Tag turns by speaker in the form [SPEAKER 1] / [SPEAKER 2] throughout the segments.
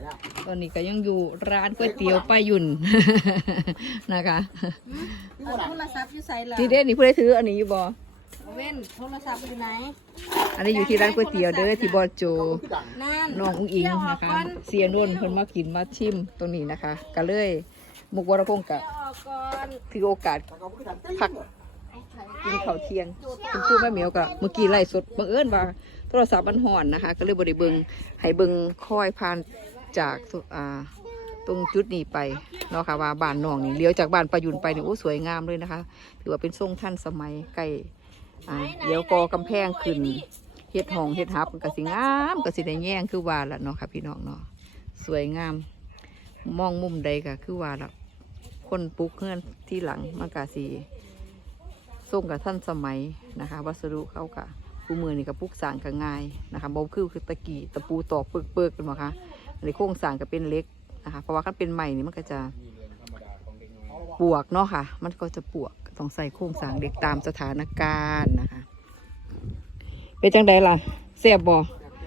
[SPEAKER 1] ตอนนี้ก็ยังอยู่ร้านก๋วยเตี๋ยวป้ายุ่น นะคะ
[SPEAKER 2] โทรศัพท์อยู่ใส่ละ
[SPEAKER 1] ที่เด่นนี่ผู้ใดถืออันนี้อยู่บ่
[SPEAKER 2] เว้นโทรศัพท์อยู่ไหน
[SPEAKER 1] อันนี้อยู่ที่ร้านก๋วยเตี๋ยวเด้อที่บอโจ
[SPEAKER 2] นั่น
[SPEAKER 1] น้องอุ้งอิงนะคะเสียนุ่นเพิ่นมากินมาชิมตรงนี้นะคะก็เลยมุกวรพงศ์กะ
[SPEAKER 2] ออกก่อน
[SPEAKER 1] ถือโอกาสพักกินข้าวเที่ยงคุณครูแม่เหมียวก็เมื่อกี้ไล่สดบังเอิญว่าโทรศัพท์มันห่อนนะคะ ก็เลยบ่ได้เบิ่งให้เบิ่งค่อยผ่านจากตรงจุดนี้ไปเนาะค่ะว่าบ้านน้องนี่เลี้ยวจากบ้านประยุนไปนี่โอ้สวยงามเลยนะคะถือว่าเป็นทรงท่านสมัยใกล้เดี๋ยวกอกำแพงขึ้นเฮ็ดห้องเฮ็ดฮับก็สิงามก็สิได้แย่งคือว่าละเนาะค่ะพี่น้องเนาะสวยงามมองมุมใดก็คือว่าละคนปลูกเฮือนที่หลังมันก็สิส่งกับท่านสมัยนะคะวัสดุเข้ากับผู้มือนี่กับปลูกสร้างก็ง่ายนะคะบ่คือตะกี้ตะปูตอกเปิกๆกันบ่คะในโครงสร้างก็เป็นเล็กนะคะเพราะว่าถ้าเป็นใหม่นี่มันก็จะปวกเนาะค่ะมันก็จะปวกต้องใส่โครงสร้างเด็กตามสถานการณ์นะคะเป็นจังใดล่ะแซ่บบ่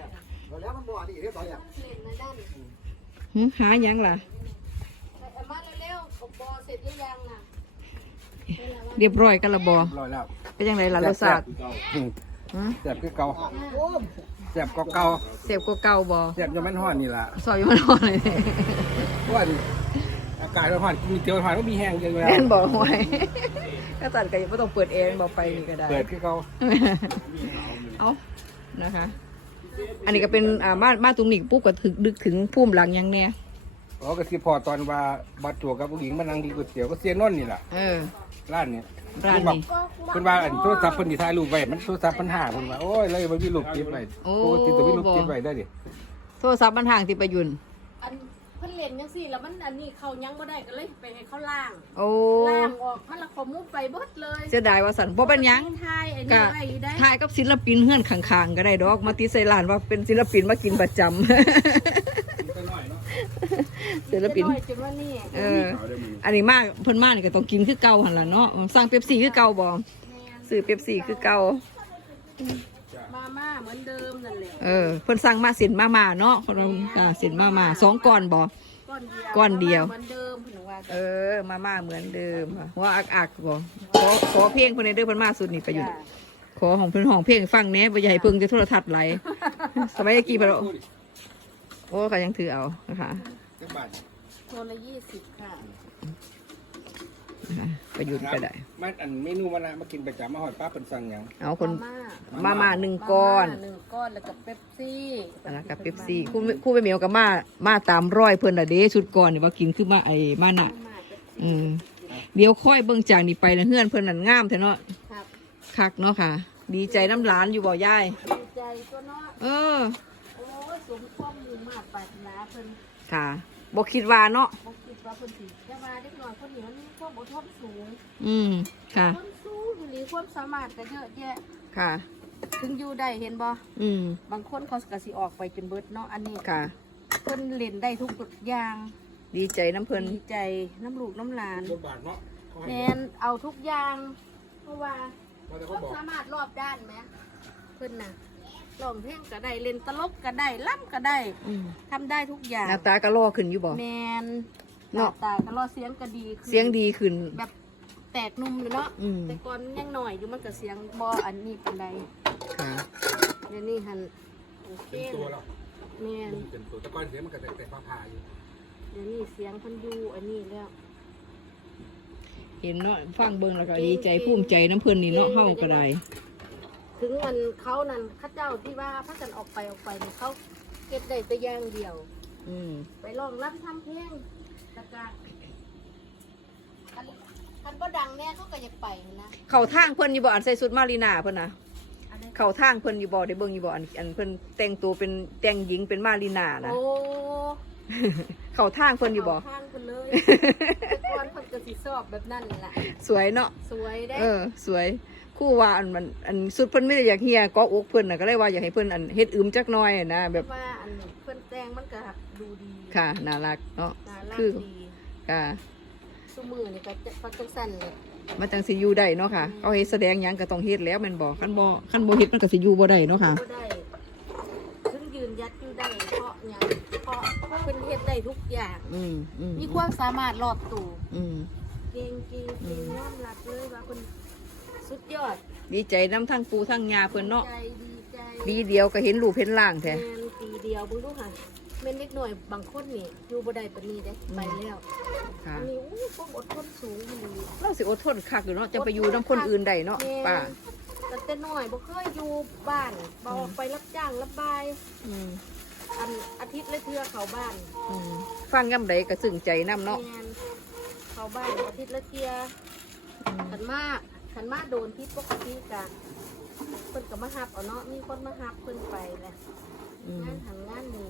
[SPEAKER 1] หายังล่ะเรียบร้อยกันละบ่เป็นจังใดล่ะรสชาติ
[SPEAKER 3] แซ่บคือเก่าแซ่บก็เก่า
[SPEAKER 1] แซ่บกว่าเก่าบ่
[SPEAKER 3] แซ่บยังมันห่อนนี่ล่ะ
[SPEAKER 1] ซอยมันห่อนเลย
[SPEAKER 3] ว่าอากาศมันห่อนมีเตียวห่อนก็มีแห้งเยอะแล้ว
[SPEAKER 1] แม่นบอกไว้ก็ตัดกันไม่ต้องเปิดเองบอกไปนี่ก็ได้
[SPEAKER 3] เปิดคือเก่า
[SPEAKER 1] เอานะคะ อันนี้ก็เป็นบ้านตรงนี้ปุ๊บก็ถึงดึกถึงพุ่มหลังยังเนี่ย
[SPEAKER 3] อ๋อก็สิพอตอนว่าบัดตัวกับผู้หญิงมานั่งกินก๋วยเตี๋ยวก็เสียนนนี่แหละร้านนี้
[SPEAKER 1] ร้านนี้
[SPEAKER 3] คุณว่าอันโทรศัพท์เพิ่นสิถ่ายรูปไว้มันโทรศัพท์มันห่างเพิ่นว่าโอ้ยเลยบ่มีรูปเก็บไว้ปกติต้องมีรูปเก็บไว้ได้ดิ
[SPEAKER 1] โทรศัพท์มันห่างที่ประยุน
[SPEAKER 2] อันเพิ่นเล่นจังซี่แล้วมันอันนี้เขายังบ่ได้ก็เลยไปให้เขาล่าง
[SPEAKER 1] ล่
[SPEAKER 2] างออกมันละขมุ้ไปเบิดเลย
[SPEAKER 1] เสียดายว่าสันบ่เป็นยัง
[SPEAKER 2] ก็
[SPEAKER 1] ถ่ายกับศิลปินเฮือนข้างๆก็ได้ดอกมาติดใส่ร้านว่าเป็นศิลปินมากินประจำศิลปินอันนี้มากเพิ่นมากนี่ก็ต้องกินคือเก่าหั่นล่ะเนาะสั่งเป๊ปซี่คือเก่าบ่ซื้อเป๊ปซี่คือเก่า
[SPEAKER 2] มาเหมือนเดิมนั่นแหละ
[SPEAKER 1] เพิ่นสั่งมาเส้นมาเนาะคนเส้นมา2ก้อนบ่ก้อนเดียว
[SPEAKER 2] เหมือนเดิมเพิ่นว่า
[SPEAKER 1] มาเหมือนเดิมว่าอักบ่ขอเพลงเพิ่นเด้อเพิ่นมาสุดนี่ไปอยู่ขอของเพิ่นห้องเพลงฟังแหน่บ่ใหญ่เพิ่งจะโทรทัศน์ไหลสมัยกี่บ่โอ้ก็ยังถือเอานะคะ
[SPEAKER 2] ตัวละ20ค่ะ
[SPEAKER 1] ประยุทธ์ก็ได้
[SPEAKER 3] มันอันเมนูมากินประจำมาหอดป้าเป็นสั่งอย่าง
[SPEAKER 1] เอาคนมา1 ก้อน
[SPEAKER 2] แล้วก็เป๊ปซี่
[SPEAKER 1] แล้วก็เป๊ปซี่คู่ไปเหมียวกับมาตามร้อยเพิ่นละเด้ชุดก่อนนี่ว่ากินคือมามาน่ะเดี๋ยวค่อยเบิ่งจากนี่ไปนะเฮือนเพิ่นนั่นงามแท้เนาะคักเนาะค่ะดีใจน้ำหลานอยู่บ่ยาย
[SPEAKER 2] ดีใจตัวเนาะโอ้สมความมุ่งมั่นปรารถนาเพิ่น
[SPEAKER 1] ค่ะบ่คิดว่าเนาะ
[SPEAKER 2] บ่คิดว่าเพิ่นสิแต่ว่าเด็กน้อยคนนี้มันมีความอดทนสูง
[SPEAKER 1] ค่ะ
[SPEAKER 2] ความสูงอยู่นี่ความสามารถก็เยอะแยะ
[SPEAKER 1] ค่ะ
[SPEAKER 2] ถึงอยู่ได้เห็นบ่บางคนเขาก็สิออกไปจนเบิดเนาะอันนี้
[SPEAKER 1] ค่ะ
[SPEAKER 2] เพิ่นเล่นได้ทุกอย่าง
[SPEAKER 1] ดีใจน้ำเพิ่น
[SPEAKER 2] ดีใจน้ำลูกน้ำหลานแม่นเอาทุกอย่างเพราะว่าความสามารถรอบด้านไหมเพิ่นน่ะร้องเพลงก็ได้เล่นตลกก็ได้ล่ำก็ได้ทำได้ทุกอย่าง
[SPEAKER 1] หน้าตาก็รอขึ้นอยู่บ่
[SPEAKER 2] แมนหน้าตาก็รอเสียงก็ดี
[SPEAKER 1] เสียงดีขึ้น
[SPEAKER 2] แบบแตกนุ่มเลยเนาะแต่ก่อนยังหน่อยอยู่มันก็เสียงบ่อันนี้เป็นไร
[SPEAKER 1] ค่ะ
[SPEAKER 2] เดี๋ยวนี้หันโอเคแมน
[SPEAKER 3] เป็นตัวแต่ก่อนเสียงมันก็แต่ผ่าอยู่
[SPEAKER 2] เดี๋ยวนี้เสียงเพิ่นอยู่อันนี้แล้ว
[SPEAKER 1] เห็นเนาะฟังเบิ่งแล้วก็ดีใจภูมิใจน้ำเพิ่นนี่เนาะเฮาก็ได้
[SPEAKER 2] ถึงมันเขานั่นข้าเจ้าที่ว่าพระกันออกไปเนี่ยเขาเก็บได้แต่อย่างเดียวไปลองรับทำเพลงตะการคันก็ดังแน่เขาก็อยากไปนะ
[SPEAKER 1] เขาทางเพิ่นอยู่บ่อันใส่สุดมารีนาเพิ่นนะเขาทางเพิ่นอยู่บ่ได้เบิ่งอยู่บ่อันเพิ่นแต่งตัวเป็นแต่งหญิงเป็นมารีนานะ
[SPEAKER 2] โอ้
[SPEAKER 1] เขาทางเพิ่นอยู่บ่
[SPEAKER 2] ทางเพิ่นเลยแต่ก่อนเพิ่นก็สิชอบแบบนั้นแหละ
[SPEAKER 1] สวยเนาะ
[SPEAKER 2] สวยได้
[SPEAKER 1] สวยคู่ว่าอันสุดเพิ่นไม่ได้อยากเฮียก็อกเพิ่นน่ะก็เลยว่าอยากให้เพิ่นอันเฮ็ดจักหน่อยนะแบบ
[SPEAKER 2] ว่าอันเพิ่นแต่งมันก็ดูดี
[SPEAKER 1] ค่ะน่ารักเนาะคือค่ะ
[SPEAKER 2] ซุมื้อนี่ก็จังซั่นเลย
[SPEAKER 1] มันจังสิอยู่ได้เนาะค่ะเขาเฮ็ดแสดงหยังก็ต้องเฮ็ดแล้วแม่นบ่คันบ่เฮ็ดมันก็สิอยู่บ่ได้เนาะค่ะ
[SPEAKER 2] บ่ได้ถึงยืนยัดอยู่ได้เพราะหยังเพราะพิ่นเฮ็ดได้ทุกอย่าง มีความสามารถรอบตัวเก่งยอมรับเลยว่าเพิ่นสุดยอด
[SPEAKER 1] ดีใจน้ำทั้งปูทั้งยาเพิ่นเนาะ
[SPEAKER 2] ดีใจ
[SPEAKER 1] ปีเดียวก็เห็นรูปเห็นร่างแท้
[SPEAKER 2] แม่นปีเดียวเบิ่งดูค่ะแม่นเล็กหน่อยบางคนนี่อยู่บ่ได้ปานนี้เด้ไปแล้ว
[SPEAKER 1] ค่ะ
[SPEAKER 2] อันนี้ความอดทนสูงอีหลี
[SPEAKER 1] เราสิอดทนคักอยู่เนาะจะไปอยู่น้ำคนอื่นได้เนาะป้า
[SPEAKER 2] แต่น้อยบ่เคยอยู่บ้านบ่ออกไปรับจ้างรับบายอันอาทิตย์ละเทื่อเข้าบ้าน
[SPEAKER 1] ฟังย่ำใดก็ซึ้งใจน้ำเนาะ
[SPEAKER 2] แม่นเข้าบ้านอาทิตย์ละเทื่อขันมากโดนที่ปกติกะเพิ่นก็มาฮับเอาเนาะมีคนมาฮับเพิ่นไปแหละงานทางงานนี้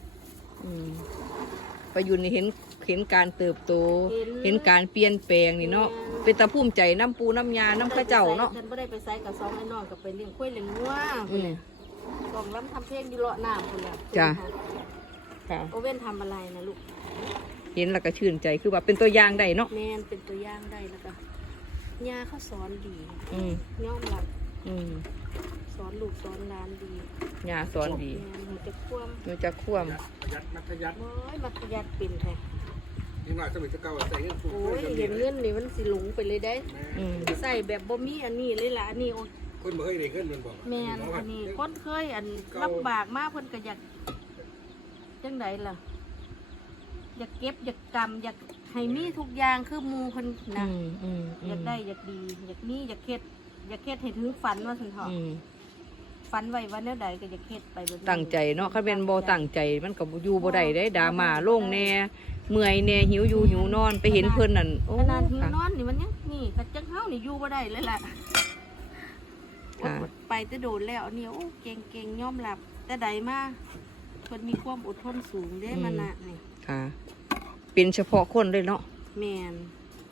[SPEAKER 1] ไปอยู่นี่เห็นการเติบโต
[SPEAKER 2] เห็น
[SPEAKER 1] เห็นการเปลี่ยนแปลงนี่เนาะเป็นตาภูมิใจน้ำปูน้ำยาน้ำข้าเจ้าเนาะ
[SPEAKER 2] เพิ่นบ่ได้ไปไสกับสองไอ้น้องก็ไปเลี้ยงควายเลี้ยงงัวพุ่นแหละกองล้ำทำเพลงอยู่เลาะน้ำพุ่นแหละ
[SPEAKER 1] จ้ะ ค่ะ
[SPEAKER 2] โอเว่นทำอะไรนะลูก
[SPEAKER 1] เห็นแล้วก็ชื่นใจคือว่าเป็นตัวอย่างได้เนาะ
[SPEAKER 2] แมนเป็นตัวอย่างได้แล้วก็ย่าเขาสอนดี ยอมรับ สอนลูกสอนหลานดี
[SPEAKER 1] ยาสอนดี
[SPEAKER 2] แม่นหนูจะคว่ำ
[SPEAKER 1] มันจะคว่
[SPEAKER 3] มัธยัติ
[SPEAKER 2] โอ้ยมัธยัติเป็นแท้
[SPEAKER 3] นี่หน่อยสมัยจะเก่าใส่เงินสูง
[SPEAKER 2] โอ้ยเห็นเงินนี่มันสิหลงไปเลยได้
[SPEAKER 1] ำ
[SPEAKER 2] ใส่แบบบ่มีอันนี้เลยล่ะอันนี้โอ้ย
[SPEAKER 3] คนบ่เคยได้เงินมันบอก
[SPEAKER 2] แม่นอันนี้คนเคยอันลำบากมากเพิ่นก็อยากจังไดล่ะ อยากเก็บอยากกำอยากให้มีทุกอย่างคือหมู่เพิ่นนะอยากได้อยากดี อยากมีอยากเฮ็ดให้ถึงฝันว่าซั่นเถาะฝันไว้ว่าแนวใดก็อยากเฮ็ดไปเบิด
[SPEAKER 1] ตั้งใจเนาะคันเป็นบ่ตั้งใจมันก็อยู่บ่ได้ได้ดราม่าโล่งแน่เมื่อยแน่หิวอยู่หิวนอนไปเห็นเพิ่นนั่นโอ้
[SPEAKER 2] ขนาดหิว
[SPEAKER 1] ค่ะ
[SPEAKER 2] นอนนี่มันยังนี่กระจังเฮานี่อยู่บ่ได้เลยล่ะ
[SPEAKER 1] ค่ะ
[SPEAKER 2] ไปแต่โดนแล้วนี่โอ้เก่งยอมรับแต่ใดมาเพิ่นมีความอดทนสูงเด้มันน่ะนี่
[SPEAKER 1] ค่ะ เป็นเฉพาะคนเลยเนาะ
[SPEAKER 2] แม่น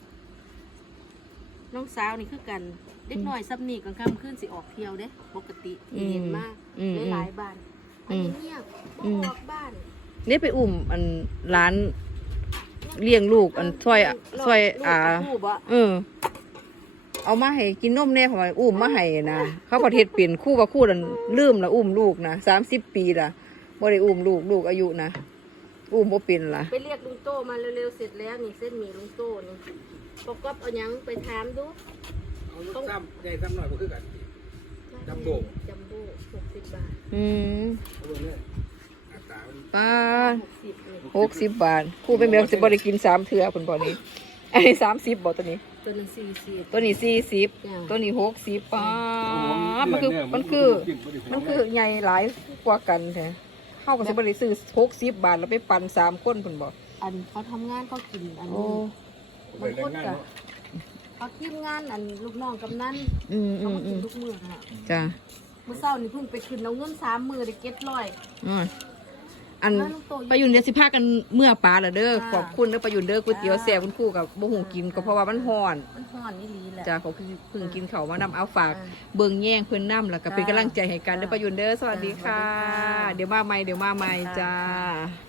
[SPEAKER 2] น้องสาวนี่คือกันเด็กน้อยซับนี่กลางค่ำคืนสิออกเที่ยวเด้ปกติเห็นมากหลายๆบ้านอันนี้เงียบออกบ้าน
[SPEAKER 1] นี่ไปอุ้มอันร้านเลี้ยงลูกอันช่วย
[SPEAKER 2] ลูกกับผู้บ่
[SPEAKER 1] เอามาให้กินนมเนี่ยเขาว่าอุ้มมาให้นะเขาประเทศเปลี่ยนคู่ว่าคู่นั้นลืมละอุ้มลูกนะ30 ปีละบ่ได้อุ้มลูกอายุนะอุ้มบ่เป็นล่ะ
[SPEAKER 2] ไปเรียกลุงโต้มาเร็วๆเสร็จแล้วนี่เส้นหมี่ลุงโต้นี่ปกบเอาหยังไปถามดู
[SPEAKER 3] เอาลูกซ้ำใหญ่ซ้ำหน่อยบ่คือกันจัมโบ้
[SPEAKER 2] จัมโบ้60 บาท
[SPEAKER 3] เอาเบิ่งเลยอัตรามัน
[SPEAKER 1] ป้า
[SPEAKER 2] 60นี่
[SPEAKER 1] 60 บาทคู่เป็นแมวสิบ่ได้กิน3เทื่อเพิ่นบ่นี้อันนี้30บ่ตัวนี้
[SPEAKER 2] ตัวนึง40
[SPEAKER 1] ตัวนี้40ตัวนี้60ป้ามันคือใหญ่หลายกว่ากันแท้เฮาก็สิบ่ได้ซื้อ60 บาทแล้วไปปั่น3คนเพิ่นบ่
[SPEAKER 2] อันเขาทำงานเขากินอัน
[SPEAKER 1] โอ้
[SPEAKER 2] บางคนก็เขาทีมงานอันลูกน้องกำนันเขามากินทุกมื้อค่ะ
[SPEAKER 1] จ้ะ
[SPEAKER 2] มื้อเช้านี่เพิ่งไปขึ้นเอาเงิน3 มื้อได้700
[SPEAKER 1] อันประยุนเดี๋ยวสิพากันเมื่อปลาละเด้อขอบคุณเด้อประยุนเด้อก๋วยเตี๋ยวแซ่บคุณครูกับบ่หูกินก็เพราะว่ามันฮ้อน
[SPEAKER 2] มันฮ้อนนี่ลีแหละ
[SPEAKER 1] จ้ะเขาคือเพิ่งกินข้าวมานำเอาฝากเบิ่งแย่งเพิ่นนำแล้วก็เป็นกำลังใจให้กันเด้อประยุนเด้อสวัสดีค่ะ เดี๋ยวมาใหม่จ้า